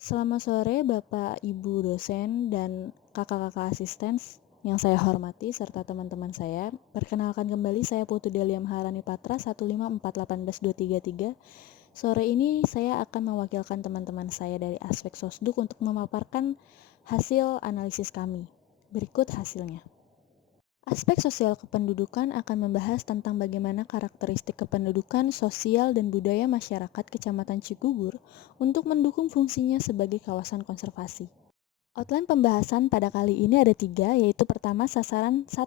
Selamat sore Bapak, Ibu dosen, dan kakak-kakak asisten yang saya hormati, serta teman-teman saya. Perkenalkan kembali, saya Putu Delia Maharani Patra 154181233. Sore ini saya akan mewakilkan teman-teman saya dari aspek Sosduk untuk memaparkan hasil analisis kami. Berikut hasilnya. Aspek sosial kependudukan akan membahas tentang bagaimana karakteristik kependudukan, sosial, dan budaya masyarakat Kecamatan Cigugur untuk mendukung fungsinya sebagai kawasan konservasi. Outline pembahasan pada kali ini ada 3, yaitu pertama sasaran 1,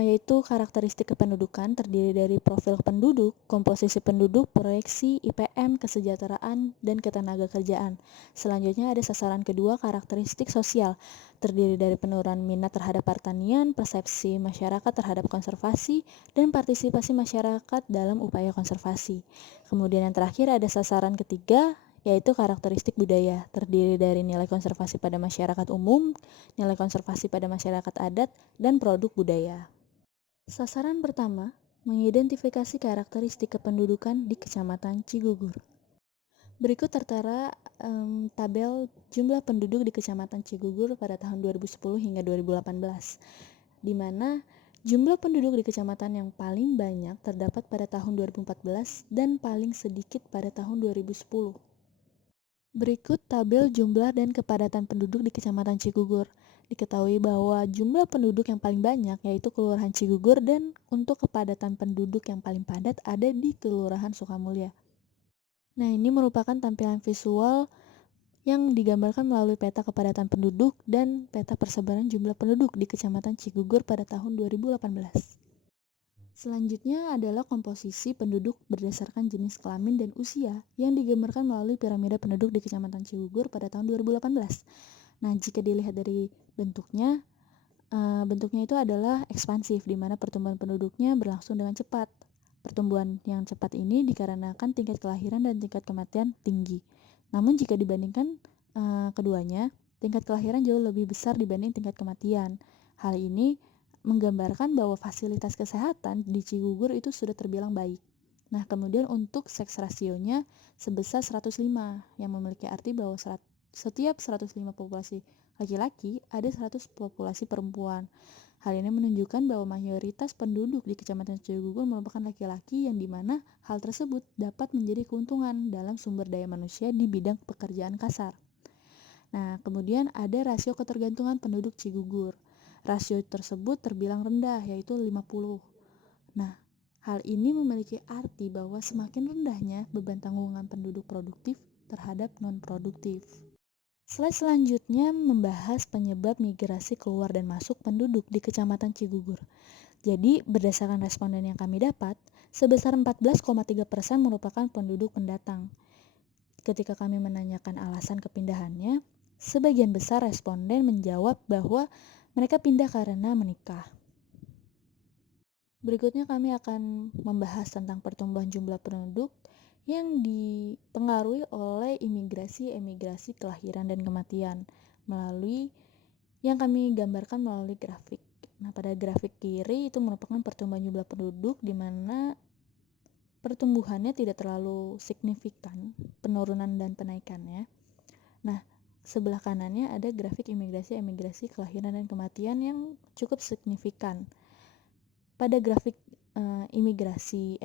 yaitu karakteristik kependudukan terdiri dari profil penduduk, komposisi penduduk, proyeksi, IPM, kesejahteraan, dan ketenagakerjaan. Selanjutnya ada sasaran kedua, karakteristik sosial, terdiri dari penurunan minat terhadap pertanian, persepsi masyarakat terhadap konservasi, dan partisipasi masyarakat dalam upaya konservasi. Kemudian yang terakhir ada sasaran ketiga, yaitu karakteristik budaya, terdiri dari nilai konservasi pada masyarakat umum, nilai konservasi pada masyarakat adat, dan produk budaya. Sasaran pertama, mengidentifikasi karakteristik kependudukan di Kecamatan Cigugur. Berikut tertera tabel jumlah penduduk di Kecamatan Cigugur pada tahun 2010 hingga 2018, di mana jumlah penduduk di kecamatan yang paling banyak terdapat pada tahun 2014 dan paling sedikit pada tahun 2010. Berikut tabel jumlah dan kepadatan penduduk di Kecamatan Cigugur. Diketahui bahwa jumlah penduduk yang paling banyak yaitu Kelurahan Cigugur dan untuk kepadatan penduduk yang paling padat ada di Kelurahan Sukamulya. Nah, ini merupakan tampilan visual yang digambarkan melalui peta kepadatan penduduk dan peta persebaran jumlah penduduk di Kecamatan Cigugur pada tahun 2018. Selanjutnya adalah komposisi penduduk berdasarkan jenis kelamin dan usia yang digambarkan melalui piramida penduduk di Kecamatan Cigugur pada tahun 2018. Nah, jika dilihat dari bentuknya, bentuknya itu adalah ekspansif, di mana pertumbuhan penduduknya berlangsung dengan cepat. Pertumbuhan yang cepat ini dikarenakan tingkat kelahiran dan tingkat kematian tinggi. Namun jika dibandingkan keduanya, tingkat kelahiran jauh lebih besar dibanding tingkat kematian. Hal ini menggambarkan bahwa fasilitas kesehatan di Cigugur itu sudah terbilang baik. Nah, kemudian untuk seks rasionya sebesar 105, yang memiliki arti bahwa setiap 105 populasi laki-laki ada 100 populasi perempuan. Hal ini menunjukkan bahwa mayoritas penduduk di Kecamatan Cigugur merupakan laki-laki, yang dimana hal tersebut dapat menjadi keuntungan dalam sumber daya manusia di bidang pekerjaan kasar. Nah, kemudian ada rasio ketergantungan penduduk Cigugur. Rasio tersebut terbilang rendah, yaitu 50. Nah, hal ini memiliki arti bahwa semakin rendahnya beban tanggungan penduduk produktif terhadap non-produktif. Slide selanjutnya membahas penyebab migrasi keluar dan masuk penduduk di Kecamatan Cigugur. Jadi, berdasarkan responden yang kami dapat, sebesar 14,3% merupakan penduduk pendatang. Ketika kami menanyakan alasan kepindahannya, sebagian besar responden menjawab bahwa mereka pindah karena menikah. Berikutnya kami akan membahas tentang pertumbuhan jumlah penduduk yang dipengaruhi oleh emigrasi kelahiran dan kematian melalui yang kami gambarkan melalui grafik. Nah, pada grafik kiri itu merupakan pertumbuhan jumlah penduduk di mana pertumbuhannya tidak terlalu signifikan, penurunan dan penaikannya. Nah, sebelah kanannya ada grafik emigrasi kelahiran dan kematian yang cukup signifikan. Pada grafik emigrasi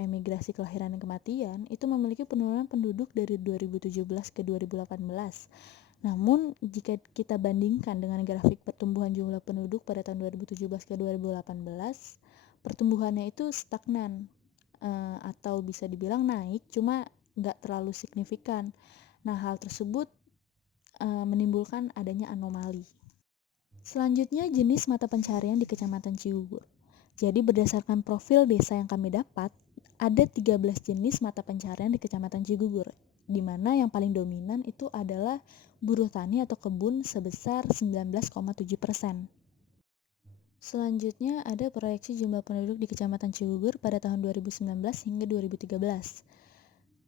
kelahiran dan kematian itu memiliki penurunan penduduk dari 2017 ke 2018. Namun jika kita bandingkan dengan grafik pertumbuhan jumlah penduduk pada tahun 2017 ke 2018, pertumbuhannya itu stagnan atau bisa dibilang naik, cuma nggak terlalu signifikan. Nah, hal tersebut menimbulkan adanya anomali. Selanjutnya, jenis mata pencarian di Kecamatan Cigugur. Jadi berdasarkan profil desa yang kami dapat, ada 13 jenis mata pencarian di Kecamatan Cigugur, di mana yang paling dominan itu adalah buruh tani atau kebun sebesar 19,7%. Selanjutnya ada proyeksi jumlah penduduk di Kecamatan Cigugur pada tahun 2019 hingga 2013.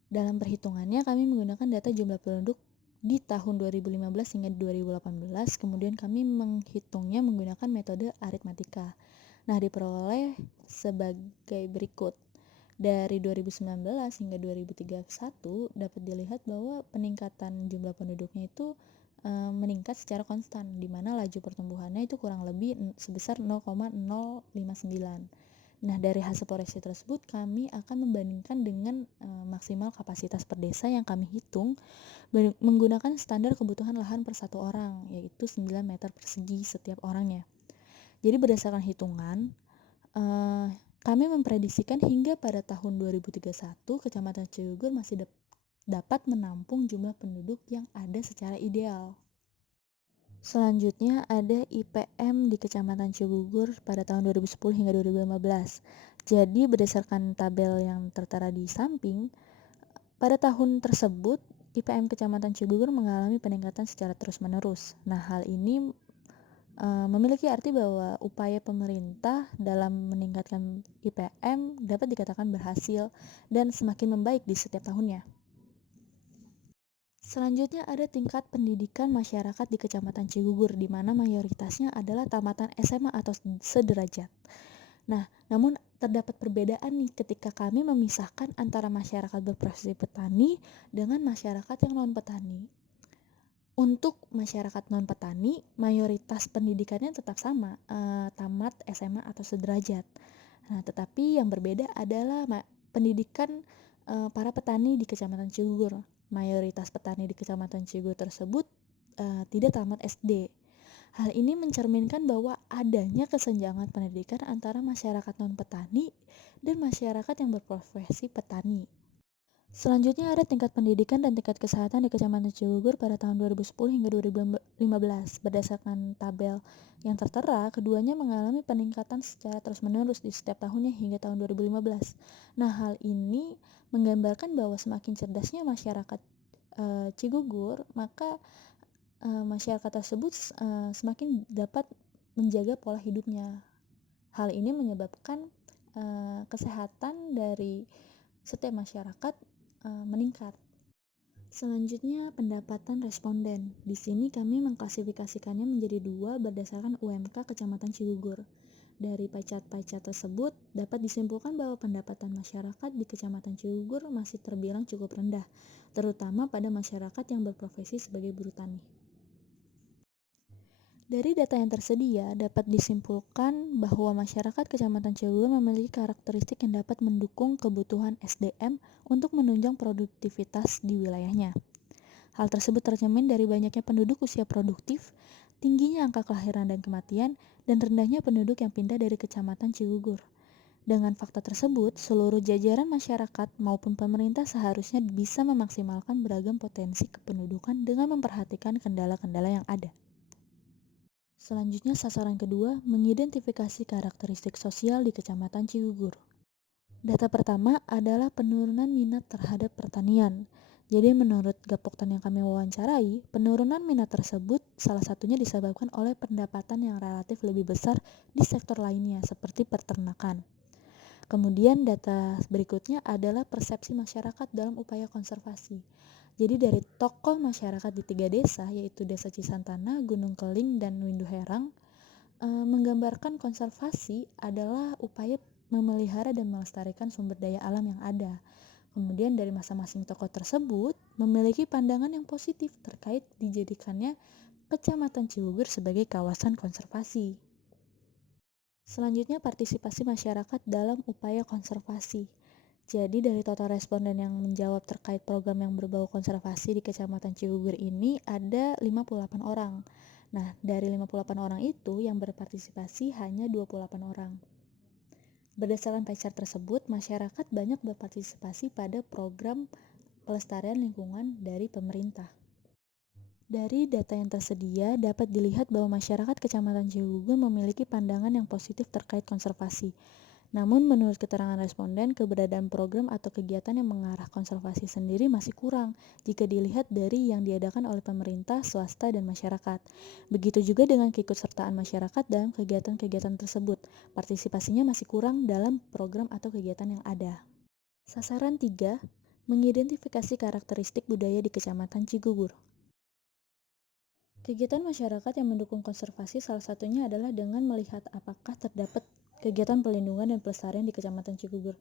Dalam perhitungannya kami menggunakan data jumlah penduduk di tahun 2015 hingga 2018, kemudian kami menghitungnya menggunakan metode aritmatika. Nah, diperoleh sebagai berikut. Dari 2019 hingga 2031 dapat dilihat bahwa peningkatan jumlah penduduknya itu meningkat secara konstan, di mana laju pertumbuhannya itu kurang lebih sebesar 0,059. Nah, dari hasil proyeksi tersebut kami akan membandingkan dengan maksimal kapasitas per desa yang kami hitung menggunakan standar kebutuhan lahan per satu orang, yaitu 9 meter persegi setiap orangnya. Jadi berdasarkan hitungan, kami memprediksikan hingga pada tahun 2031 Kecamatan Cigugur masih dapat menampung jumlah penduduk yang ada secara ideal. Selanjutnya ada IPM di Kecamatan Cigugur pada tahun 2010 hingga 2015. Jadi berdasarkan tabel yang tertera di samping, pada tahun tersebut IPM Kecamatan Cigugur mengalami peningkatan secara terus-menerus. Nah, hal ini memiliki arti bahwa upaya pemerintah dalam meningkatkan IPM dapat dikatakan berhasil dan semakin membaik di setiap tahunnya. Selanjutnya ada tingkat pendidikan masyarakat di Kecamatan Cigugur, di mana mayoritasnya adalah tamatan SMA atau sederajat. Nah, namun terdapat perbedaan nih ketika kami memisahkan antara masyarakat berprofesi petani dengan masyarakat yang non-petani. Untuk masyarakat non-petani, mayoritas pendidikannya tetap sama, tamat SMA atau sederajat. Nah, tetapi yang berbeda adalah pendidikan para petani di Kecamatan Cigugur. Mayoritas petani di Kecamatan Cigugur tersebut tidak tamat SD. Hal ini mencerminkan bahwa adanya kesenjangan pendidikan antara masyarakat non-petani dan masyarakat yang berprofesi petani. Selanjutnya ada tingkat pendidikan dan tingkat kesehatan di Kecamatan Cigugur pada tahun 2010 hingga 2015. Berdasarkan tabel yang tertera, keduanya mengalami peningkatan secara terus-menerus di setiap tahunnya hingga tahun 2015. Nah, hal ini menggambarkan bahwa semakin cerdasnya masyarakat Cigugur, maka masyarakat tersebut semakin dapat menjaga pola hidupnya. Hal ini menyebabkan kesehatan dari setiap masyarakat meningkat. Selanjutnya, pendapatan responden. Di sini kami mengklasifikasikannya menjadi dua berdasarkan UMK Kecamatan Cigugur. Dari pie chart tersebut dapat disimpulkan bahwa pendapatan masyarakat di Kecamatan Cigugur masih terbilang cukup rendah, terutama pada masyarakat yang berprofesi sebagai buruh tani. Dari data yang tersedia, dapat disimpulkan bahwa masyarakat Kecamatan Cigugur memiliki karakteristik yang dapat mendukung kebutuhan SDM untuk menunjang produktivitas di wilayahnya. Hal tersebut tercermin dari banyaknya penduduk usia produktif, tingginya angka kelahiran dan kematian, dan rendahnya penduduk yang pindah dari Kecamatan Cigugur. Dengan fakta tersebut, seluruh jajaran masyarakat maupun pemerintah seharusnya bisa memaksimalkan beragam potensi kependudukan dengan memperhatikan kendala-kendala yang ada. Selanjutnya sasaran kedua, mengidentifikasi karakteristik sosial di Kecamatan Cigugur. Data pertama adalah penurunan minat terhadap pertanian. Jadi menurut Gapoktan yang kami wawancarai, penurunan minat tersebut salah satunya disebabkan oleh pendapatan yang relatif lebih besar di sektor lainnya seperti peternakan. Kemudian data berikutnya adalah persepsi masyarakat dalam upaya konservasi. Jadi dari tokoh masyarakat di 3 desa, yaitu Desa Cisantana, Gunung Keling, dan Windu Herang, menggambarkan konservasi adalah upaya memelihara dan melestarikan sumber daya alam yang ada. Kemudian dari masing-masing tokoh tersebut memiliki pandangan yang positif terkait dijadikannya Kecamatan Cigugur sebagai kawasan konservasi. Selanjutnya partisipasi masyarakat dalam upaya konservasi. Jadi dari total responden yang menjawab terkait program yang berbau konservasi di Kecamatan Cigugur ini ada 58 orang. Nah, dari 58 orang itu yang berpartisipasi hanya 28 orang. Berdasarkan pie chart tersebut, masyarakat banyak berpartisipasi pada program pelestarian lingkungan dari pemerintah. Dari data yang tersedia dapat dilihat bahwa masyarakat Kecamatan Cigugur memiliki pandangan yang positif terkait konservasi. Namun menurut keterangan responden, keberadaan program atau kegiatan yang mengarah konservasi sendiri masih kurang jika dilihat dari yang diadakan oleh pemerintah, swasta, dan masyarakat. Begitu juga dengan keikutsertaan masyarakat dalam kegiatan-kegiatan tersebut. Partisipasinya masih kurang dalam program atau kegiatan yang ada. Sasaran 3, mengidentifikasi karakteristik budaya di Kecamatan Cigugur. Kegiatan masyarakat yang mendukung konservasi salah satunya adalah dengan melihat apakah terdapat kegiatan pelindungan dan pelestarian di Kecamatan Cigugur.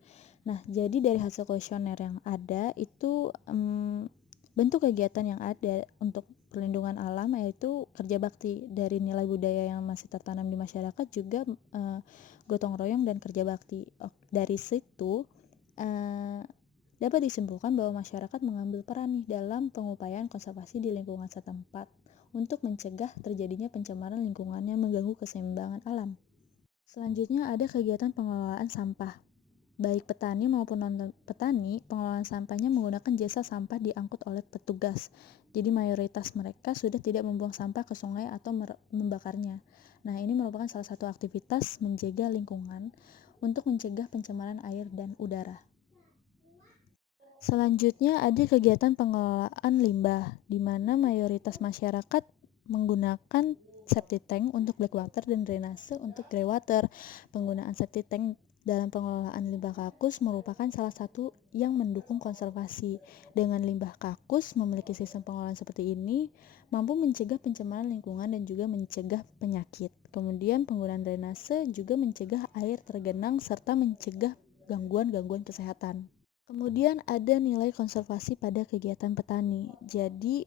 Nah, jadi dari hasil kuesioner yang ada itu bentuk kegiatan yang ada untuk perlindungan alam yaitu kerja bakti. Dari nilai budaya yang masih tertanam di masyarakat juga gotong royong dan kerja bakti. Dari situ dapat disimpulkan bahwa masyarakat mengambil peran nih dalam pengupayaan konservasi di lingkungan setempat untuk mencegah terjadinya pencemaran lingkungan yang mengganggu keseimbangan alam. Selanjutnya ada kegiatan pengelolaan sampah. Baik petani maupun non-petani, pengelolaan sampahnya menggunakan jasa sampah diangkut oleh petugas. Jadi mayoritas mereka sudah tidak membuang sampah ke sungai atau membakarnya. Nah, ini merupakan salah satu aktivitas menjaga lingkungan untuk mencegah pencemaran air dan udara. Selanjutnya ada kegiatan pengelolaan limbah, di mana mayoritas masyarakat menggunakan septic tank untuk blackwater dan drainase untuk greywater. Penggunaan septic tank dalam pengelolaan limbah kakus merupakan salah satu yang mendukung konservasi. Dengan limbah kakus memiliki sistem pengelolaan seperti ini, mampu mencegah pencemaran lingkungan dan juga mencegah penyakit. Kemudian penggunaan drainase juga mencegah air tergenang serta mencegah gangguan-gangguan kesehatan. Kemudian ada nilai konservasi pada kegiatan petani. Jadi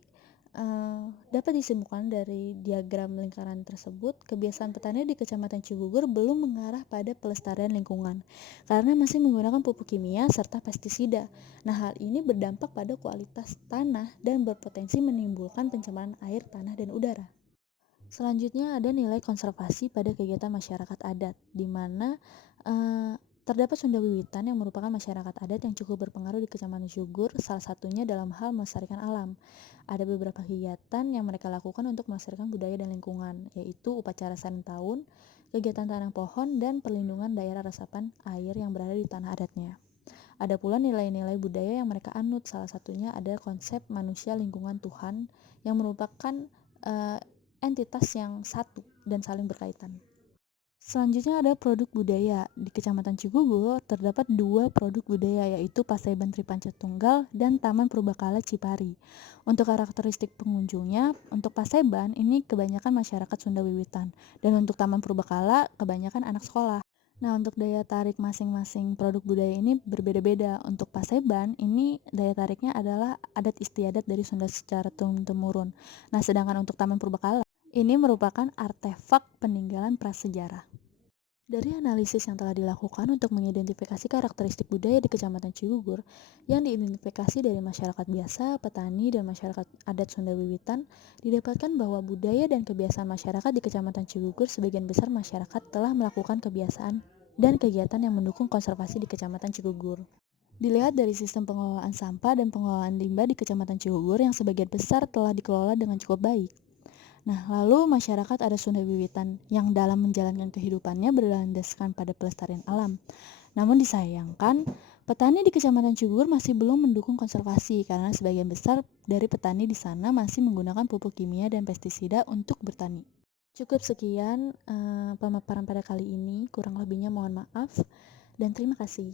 dapat disimpulkan dari diagram lingkaran tersebut, kebiasaan petani di Kecamatan Cigugur belum mengarah pada pelestarian lingkungan karena masih menggunakan pupuk kimia serta pestisida. Nah, hal ini berdampak pada kualitas tanah dan berpotensi menimbulkan pencemaran air, tanah, dan udara. Selanjutnya ada nilai konservasi pada kegiatan masyarakat adat, di mana terdapat Sunda Wiwitan yang merupakan masyarakat adat yang cukup berpengaruh di Kecamatan Cigugur, salah satunya dalam hal melestarikan alam. Ada beberapa kegiatan yang mereka lakukan untuk melestarikan budaya dan lingkungan, yaitu upacara saring tahun, kegiatan tanam pohon, dan perlindungan daerah resapan air yang berada di tanah adatnya. Ada pula nilai-nilai budaya yang mereka anut, salah satunya ada konsep manusia lingkungan Tuhan yang merupakan entitas yang satu dan saling berkaitan. Selanjutnya ada produk budaya. Di Kecamatan Cigugur terdapat 2 produk budaya yaitu Paseban Tripanca Tunggal dan Taman Purbakala Cipari. Untuk karakteristik pengunjungnya, untuk Paseban ini kebanyakan masyarakat Sunda Wiwitan dan untuk Taman Purbakala kebanyakan anak sekolah. Nah, untuk daya tarik masing-masing produk budaya ini berbeda-beda. Untuk Paseban ini daya tariknya adalah adat istiadat dari Sunda secara turun-temurun. Nah, sedangkan untuk Taman Purbakala ini merupakan artefak peninggalan prasejarah. Dari analisis yang telah dilakukan untuk mengidentifikasi karakteristik budaya di Kecamatan Cigugur, yang diidentifikasi dari masyarakat biasa, petani, dan masyarakat adat Sunda Wiwitan, didapatkan bahwa budaya dan kebiasaan masyarakat di Kecamatan Cigugur sebagian besar masyarakat telah melakukan kebiasaan dan kegiatan yang mendukung konservasi di Kecamatan Cigugur. Dilihat dari sistem pengelolaan sampah dan pengelolaan limbah di Kecamatan Cigugur yang sebagian besar telah dikelola dengan cukup baik. Nah, lalu masyarakat adat Sunda Wiwitan yang dalam menjalankan kehidupannya berlandaskan pada pelestarian alam. Namun disayangkan, petani di Kecamatan Cigugur masih belum mendukung konservasi karena sebagian besar dari petani di sana masih menggunakan pupuk kimia dan pestisida untuk bertani. Cukup sekian pemaparan pada kali ini, kurang lebihnya mohon maaf dan terima kasih.